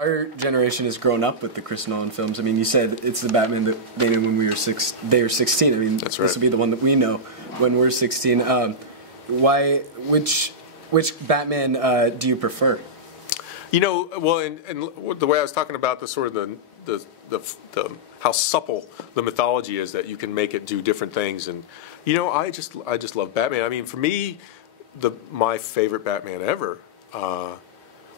Our generation has grown up with the Chris Nolan films. I mean, you said it's the Batman that they knew when we were they were 16. I mean, That's right. This will be the one that we know when we're 16. Which Batman do you prefer? You know, well, and the way I was talking about the sort of the how supple the mythology is, that you can make it do different things, and you know, I just love Batman. I mean, for me, my favorite Batman ever. Well,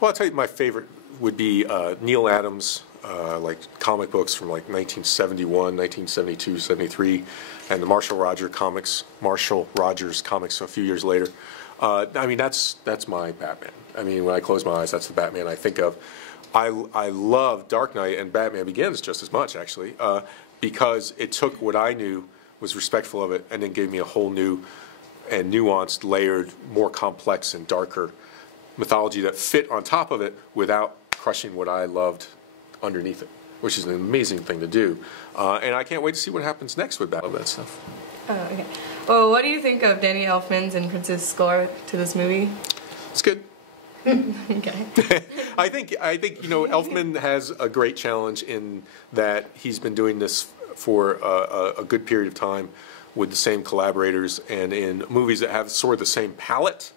I'll tell you, my favorite would be Neil Adams, like comic books from like 1971, 1972, 73, and the Marshall Rogers comics a few years later. I mean, that's my Batman. I mean, when I close my eyes, that's the Batman I think of. I love Dark Knight and Batman Begins just as much, actually, because it took what I knew, was respectful of it, and then gave me a whole new and nuanced, layered, more complex and darker mythology that fit on top of it without crushing what I loved underneath it, which is an amazing thing to do. And I can't wait to see what happens next with that stuff. Oh, okay. Well, what do you think of Danny Elfman's and Prince's score to this movie? It's good. Okay. I think you know, Elfman has a great challenge in that he's been doing this for a good period of time with the same collaborators and in movies that have sort of the same palette.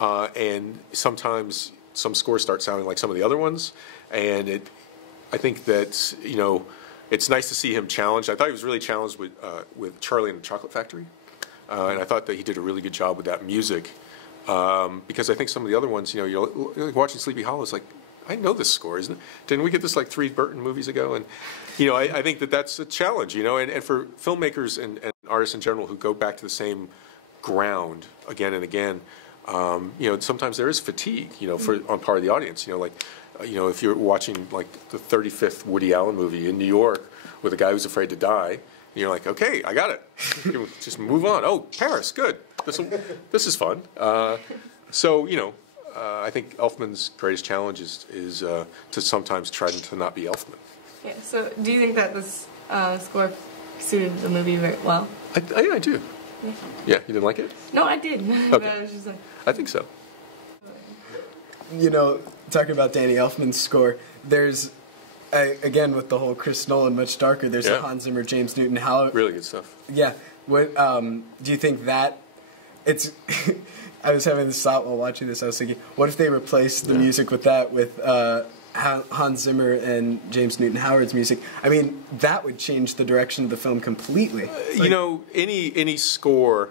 And sometimes some scores start sounding like some of the other ones, and I think that, you know, it's nice to see him challenged. I thought he was really challenged with Charlie and the Chocolate Factory, and I thought that he did a really good job with that music, because I think some of the other ones, you know, you're like watching Sleepy Hollow, it's like, I know this score, isn't it? Didn't we get this like 3 Burton movies ago? And you know, I think that that's a challenge, you know, and for filmmakers and artists in general who go back to the same ground again and again. You know, sometimes there is fatigue, you know, on part of the audience. You know, like, you know, if you're watching like the 35th Woody Allen movie in New York with a guy who's afraid to die, and you're like, okay, I got it. Just move on. Oh, Paris, good. This is fun. So, you know, I think Elfman's greatest challenge is to sometimes try to not be Elfman. Yeah. So, do you think that this score suited the movie very well? I do. Yeah. Yeah, you didn't like it? No, I did. Okay. But I was just like, I think so. You know, talking about Danny Elfman's score, there's, again, with the whole Chris Nolan, much darker, there's a Hans Zimmer, James Newton Howard. Really good stuff. Yeah. What do you think that it's... I was having this thought while watching this. I was thinking, what if they replaced the music with that, with Hans Zimmer and James Newton Howard's music? I mean, that would change the direction of the film completely. You know, any score,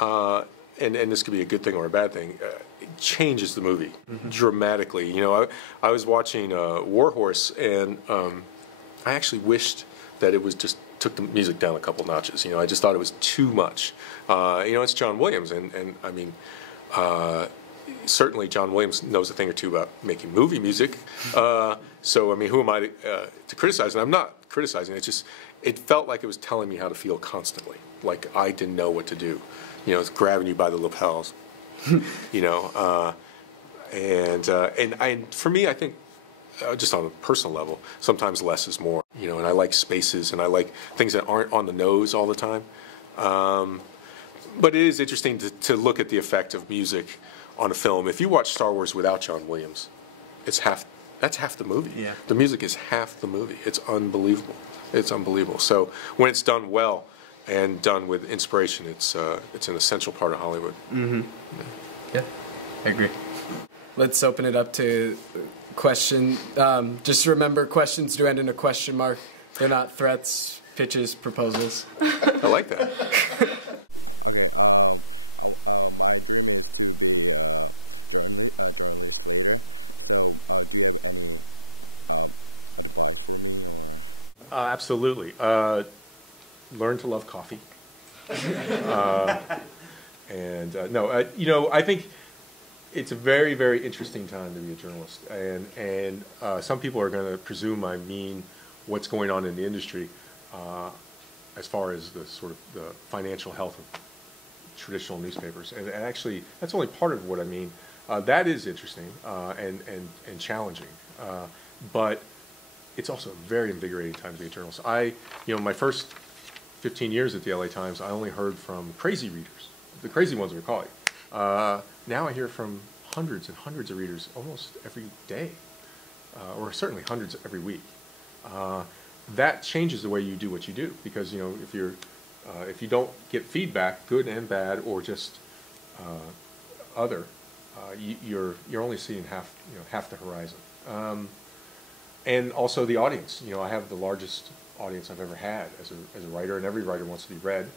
and this could be a good thing or a bad thing, it changes the movie dramatically. You know, I was watching War Horse, and I actually wished that it was just took the music down a couple notches. You know, I just thought it was too much. You know, it's John Williams, and I mean, certainly John Williams knows a thing or two about making movie music. So, I mean, who am I to criticize? And I'm not criticizing. It's just, it felt like it was telling me how to feel constantly. Like I didn't know what to do. You know, it's grabbing you by the lapels. You know, and for me, I think, just on a personal level, sometimes less is more. You know, and I like spaces, and I like things that aren't on the nose all the time. But it is interesting to look at the effect of music on a film. If you watch Star Wars without John Williams, that's half the movie. Yeah. The music is half the movie. It's unbelievable. It's unbelievable. So when it's done well and done with inspiration, it's an essential part of Hollywood. Mm-hmm. Yeah, I agree. Let's open it up to question. Just remember, questions do end in a question mark. They're not threats, pitches, proposals. I like that. Absolutely. Learn to love coffee. You know, I think it's a very, very interesting time to be a journalist, and some people are going to presume I mean what's going on in the industry as far as the sort of the financial health of traditional newspapers, and actually that's only part of what I mean. That is interesting and challenging, but it's also a very invigorating time to be a journalist. You know, my first 15 years at the LA Times, I only heard from crazy readers, the crazy ones we call it. Now I hear from hundreds and hundreds of readers almost every day. or certainly hundreds every week. That changes the way you do what you do, because if you don't get feedback, good and bad, or just other, you're only seeing half the horizon. And also the audience. I have the largest audience I've ever had as a writer, and every writer wants to be read.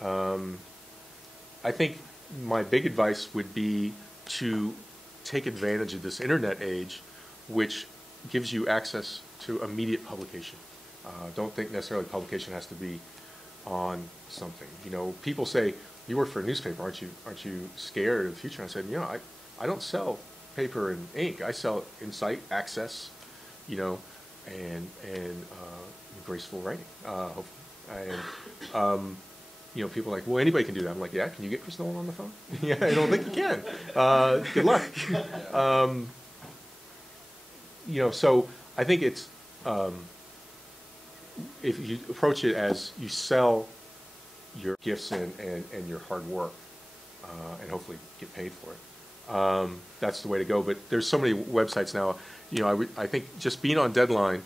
I think my big advice would be to take advantage of this internet age, which gives you access to immediate publication. Don't think necessarily publication has to be on something. People say, "You work for a newspaper, aren't you scared of the future?" And I said, I don't sell paper and ink. I sell insight, access, and graceful writing. And people are like, "Well, anybody can do that." I'm like, "Yeah, can you get Chris Nolan on the phone?" Yeah, I don't think you can. Good luck. So I think it's if you approach it as you sell your gifts and your hard work, and hopefully get paid for it. That's the way to go. But there's so many websites now. I think just being on deadline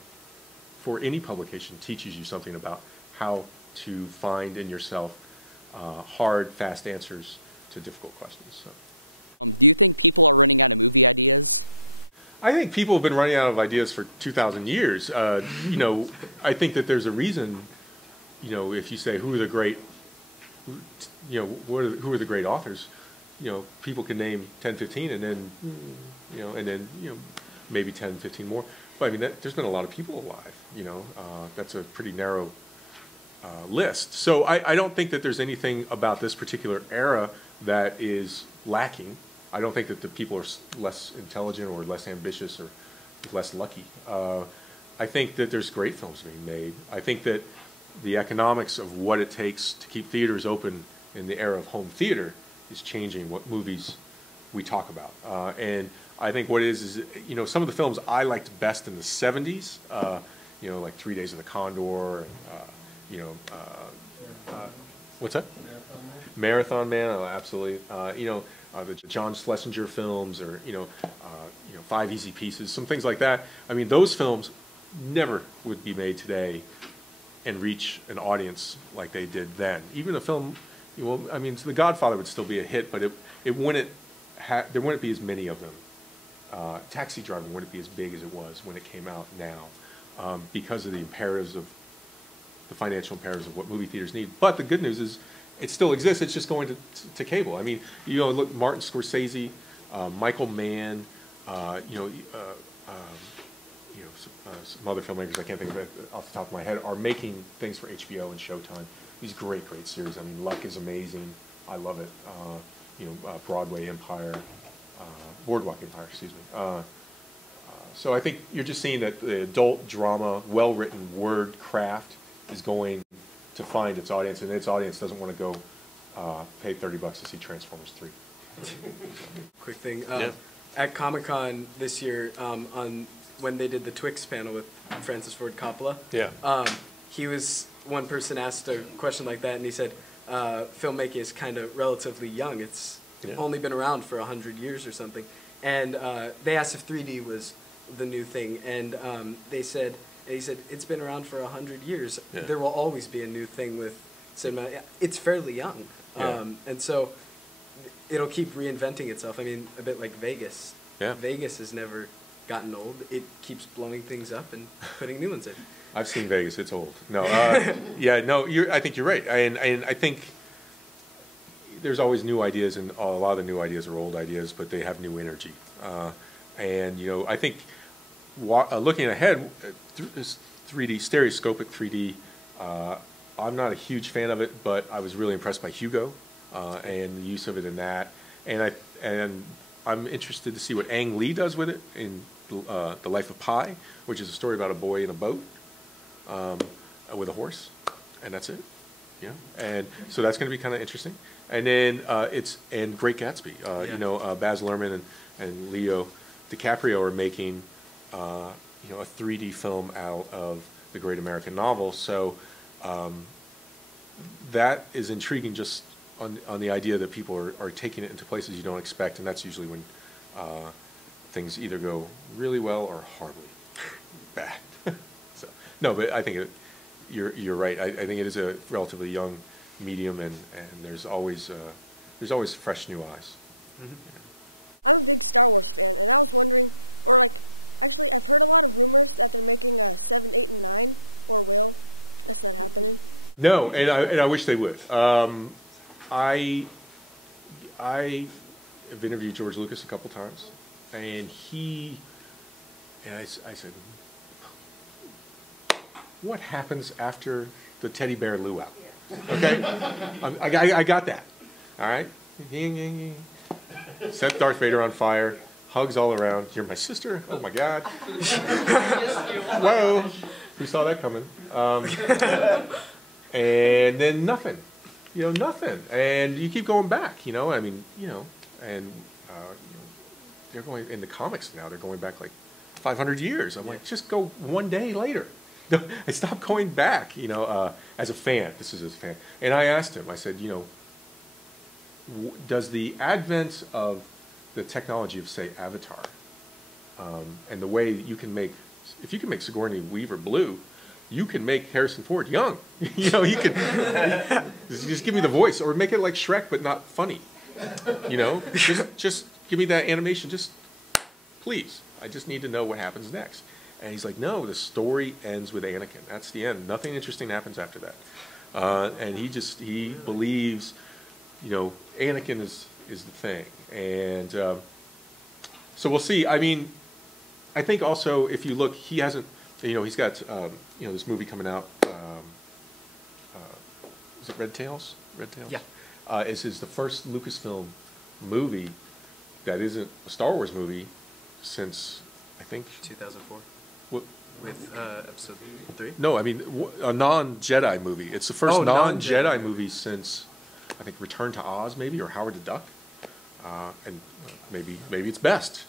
for any publication teaches you something about how to find in yourself hard, fast answers to difficult questions. So. I think people have been running out of ideas for 2,000 years. I think that there's a reason. If you say who are the great, who are the great authors, people can name 10, 15, and then maybe 10, 15 more. But I mean, there's been a lot of people alive. That's a pretty narrow list. So I don't think that there's anything about this particular era that is lacking. I don't think that the people are less intelligent or less ambitious or less lucky. I think that there's great films being made. I think that the economics of what it takes to keep theaters open in the era of home theater is changing what movies we talk about. And I think what it is some of the films I liked best in the 70s, like 3 Days of the Condor, and, what's that? Marathon Man, absolutely. The John Schlesinger films, or Five Easy Pieces, some things like that. I mean, those films never would be made today and reach an audience like they did then. Even a film, The Godfather would still be a hit, but there wouldn't be as many of them. Taxi Driver wouldn't be as big as it was when it came out now, because of the financial imperatives of what movie theaters need. But the good news is, it still exists. It's just going to cable. I mean, look, Martin Scorsese, Michael Mann, some other filmmakers I can't think of it off the top of my head are making things for HBO and Showtime. These great series. I mean, Luck is amazing. I love it. Broadway Empire, Boardwalk Empire, excuse me. So I think you're just seeing that the adult drama, well-written word craft is going to find its audience, and its audience doesn't want to go pay $30 to see Transformers 3. Quick thing. Yeah. At Comic-Con this year, when they did the Twix panel with Francis Ford Coppola, one person asked a question like that, and he said, filmmaking is kind of relatively young. It's only been around for 100 years or something. And they asked if 3D was the new thing, and he said, it's been around for 100 years. Yeah. There will always be a new thing with cinema. It's fairly young. Yeah. And so it'll keep reinventing itself. I mean, a bit like Vegas. Yeah. Vegas has never gotten old. It keeps blowing things up and putting new ones in. I've seen Vegas. It's old. No. I think you're right. And I think there's always new ideas, and a lot of the new ideas are old ideas, but they have new energy. I think looking ahead, 3D, stereoscopic 3D, I'm not a huge fan of it, but I was really impressed by Hugo and the use of it in that. And I'm interested to see what Ang Lee does with it in The Life of Pi, which is a story about a boy in a boat with a horse, and that's it. Yeah, and so that's going to be kind of interesting. And then and Great Gatsby. Baz Luhrmann and Leo DiCaprio are making a 3D film out of the Great American Novel. So that is intriguing, just on the idea that people are taking it into places you don't expect, and that's usually when things either go really well or horribly bad. So, no, but I think you're right. I think it is a relatively young medium, and there's always fresh new eyes. Mm-hmm. No, and I wish they would. I have interviewed George Lucas a couple times, and I said, what happens after the teddy bear luau? Okay, I got that. All right, set Darth Vader on fire, hugs all around. You're my sister. Oh my God. Whoa, who saw that coming? And then nothing, nothing. And you keep going back, I mean, and they're going, in the comics now, they're going back like 500 years. I'm like, just go one day later. I stopped going back, as a fan. This is as a fan. And I asked him, I said, does the advent of the technology of, say, Avatar, and the way that you can make, if you can make Sigourney Weaver blue, you can make Harrison Ford young. You can just give me the voice, or make it like Shrek, but not funny. Just give me that animation. Just please, I just need to know what happens next. And he's like, no, the story ends with Anakin. That's the end. Nothing interesting happens after that. And he believes, Anakin is the thing. And so we'll see. I mean, I think also if you look, he hasn't. He's got, this movie coming out, is it Red Tails? Red Tails? Yeah. This is the first Lucasfilm movie that isn't a Star Wars movie since, I think... 2004? What? With Episode 3? No, I mean, a non-Jedi movie. It's the first non-Jedi movie since, I think, Return to Oz, maybe, or Howard the Duck. And maybe it's best.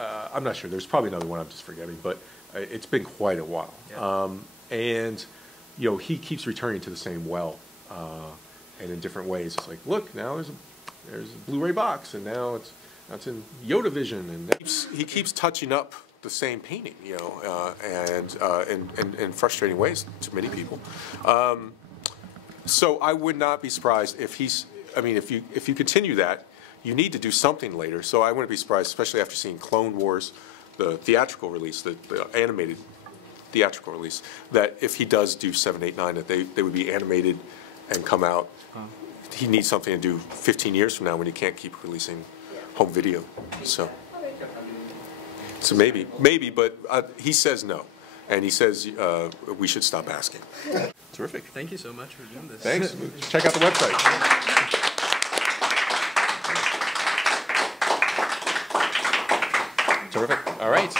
I'm not sure. There's probably another one I'm just forgetting, but it's been quite a while. Yeah. And he keeps returning to the same well, and in different ways. It's like, look, now there's a Blu-ray box, and now it's in Yoda Vision, and he keeps touching up the same painting, and in frustrating ways to many people. So I would not be surprised if if you continue that. You need to do something later, so I wouldn't be surprised, especially after seeing Clone Wars, the theatrical release, the animated theatrical release, that if he does do 7, 8, 9, that they would be animated and come out. He needs something to do 15 years from now when he can't keep releasing home video. So maybe, but he says no, and he says we should stop asking. Terrific. Thank you so much for doing this. Thanks. Check out the website. Terrific. All right.